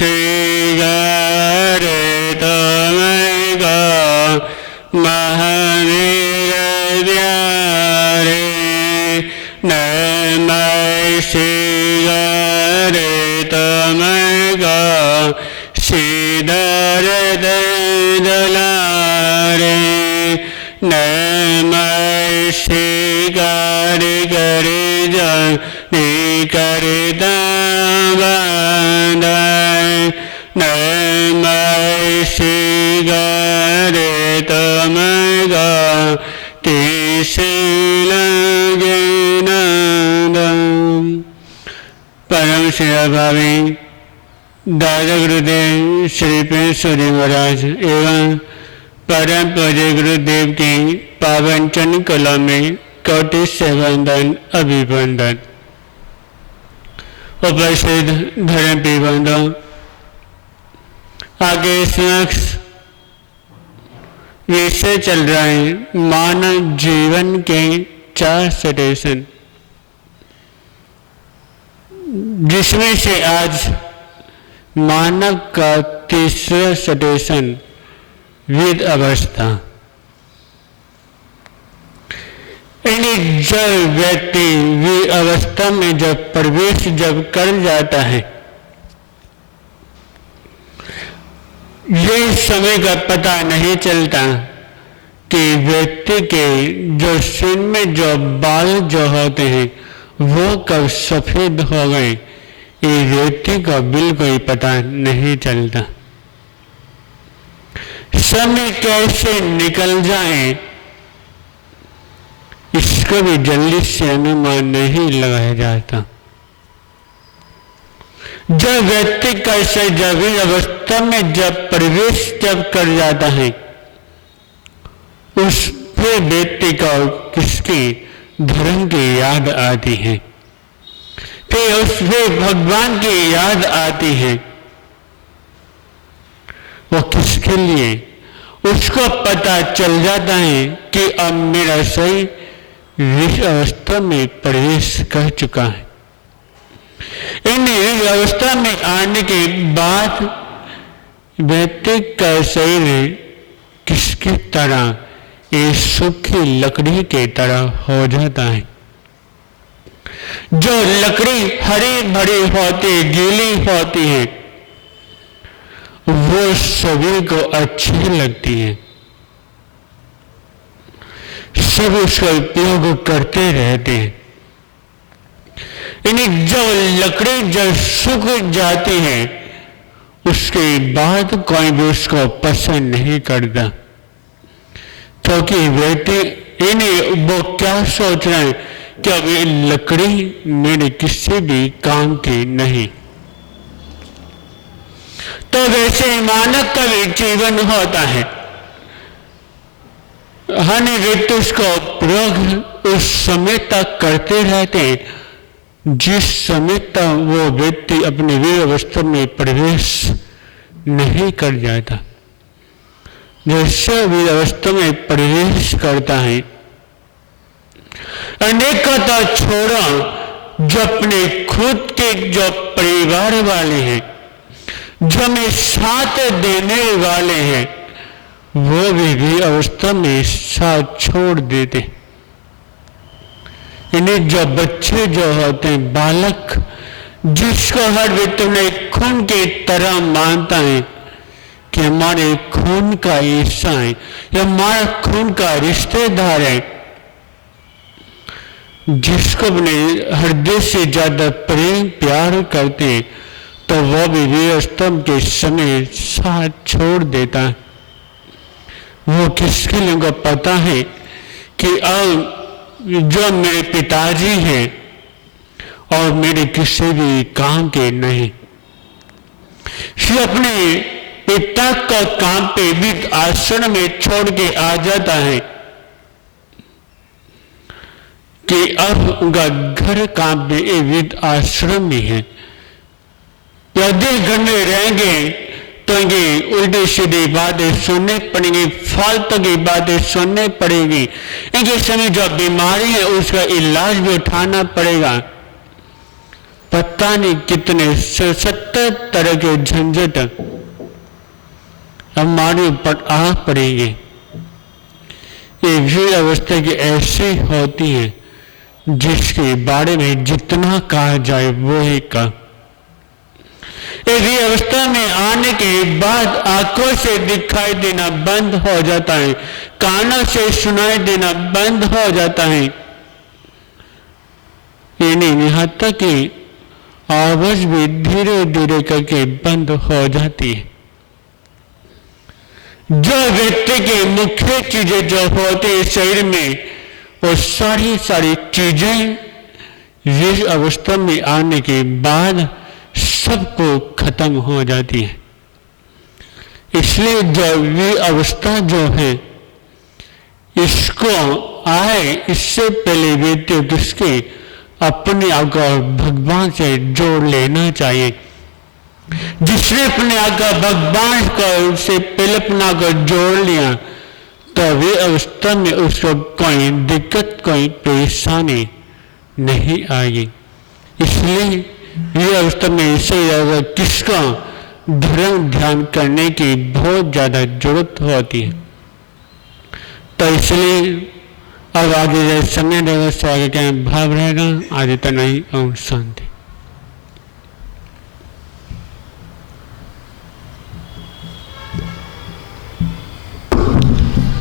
श्री तमगा महावीर प्यारे नमः श्री तमगा श्रीधर दलारे नमः श्री गर करता नमः श्री गरे तमगा परम सेवाभावी दादा गुरुदेव श्री पेश्वरी महाराज एवं परम पूज्य गुरुदेव की पावन चरण कला में कोटि से वंदन अभिवंदन। उपस्थित धर्म बंधुओं, आगे समक्ष विषय चल रहा है मानव जीवन के 4 स्टेशन, जिसमें से आज मानव का 3रा स्टेशन विद अवस्था। जब व्यक्ति विद अवस्था में जब प्रवेश कर जाता है, ये समय का पता नहीं चलता कि व्यक्ति के जो सिर में जो बाल जो होते हैं वो कब सफेद हो गए, ये व्यक्ति को बिल्कुल पता नहीं चलता। समय कैसे निकल जाए इसको भी जल्दी से अनुमान नहीं लगाया जाता। जब व्यक्ति कैसे जब अवस्था में जब प्रवेश कर जाता है, उस पे व्यक्ति को किसकी धर्म की याद आती है, फिर उस पे भगवान की याद आती है। वो किसके लिए, उसको पता चल जाता है कि अब मेरा सही इस अवस्था में प्रवेश कर चुका है। इन अवस्था में आने के बाद व्यक्ति का शरीर किसकी तरह, एक सूखी लकड़ी के तरह हो जाता है। जो लकड़ी हरी भरी होती, गीली होती है, वो सभी को अच्छी लगती है, सब उसका उपयोग करते रहते हैं। यानी जो लकड़ी जब सूख जाती है, उसके बाद कोई भी उसको पसंद नहीं करता, क्योंकि व्यक्ति वो क्या सोच रहे हैं कि अब ये लकड़ी मेरे किसी भी काम की नहीं। तो वैसे मानव का भी जीवन होता है, हर व्यक्ति उसको प्रयोग उस समय तक करते रहते हैं जिस समय तक वो व्यक्ति अपने वीर अवस्था में प्रवेश नहीं कर जाता। जैसे वीर अवस्था में प्रवेश करता है, अनेकता छोड़ा जो अपने खुद के जो परिवार वाले हैं, जो हमें साथ देने वाले हैं, वो भी अवस्था में साथ छोड़ देते। यानी जो बच्चे जो होते हैं, बालक, जिसको हर व्यक्ति ने खून की तरह मानता है कि हमारे खून का हिस्सा है, या हमारा खून का रिश्तेदार है, जिसको अपने हृदय से ज्यादा प्रेम प्यार करते हैं, तो वो भी वीरस्तंभ के समय साथ छोड़ देता है। वो किसके लिए को पता है कि अब जो मेरे पिताजी हैं और मेरे किसी भी काम के नहीं, फिर अपने पिता का काम पे भी आश्रम में छोड़ के आ जाता है कि अब उनका घर काम पे विद आश्रम में है। यदि घर में रहेंगे तो इनकी उल्टी सीधी बातें सुननी पड़ेंगी, फालतू की बातें सुननी पड़ेगी, इनके समय जो बीमारी है उसका इलाज भी उठाना पड़ेगा। पता नहीं कितने 70 तरह के झंझट हमारे ऊपर आ पड़ेंगे। ये भी अवस्था की ऐसी होती है जिसके बारे में जितना कहा जाए वो ही कम। एक अवस्था में आने के बाद आंखों से दिखाई देना बंद हो जाता है, कानों से सुनाई देना बंद हो जाता है। ये नहीं, यहाँ तक कि आवाज भी धीरे धीरे करके बंद हो जाती है। जो व्यक्ति की मुख्य चीजें जो होती है शरीर में, वो सारी चीजें इस अवस्था में आने के बाद सबको खत्म हो जाती है। इसलिए जो ये अवस्था जो है, इसको आए इससे पहले व्यक्ति किसके अपने आप को भगवान से जोड़ लेना चाहिए। जिसने अपने आप का भगवान को से पहले अपना को जोड़ लिया तो वे अवस्था में उसको कोई दिक्कत कोई परेशानी नहीं आएगी। इसलिए ये अवस्था में ऐसे किसको धर्म ध्यान करने की बहुत ज्यादा जरूरत होती है। तो इसलिए अब आगे समय रहेगा, आगे क्या भाव रहेगा, आगे तो नहीं। ओम शांति।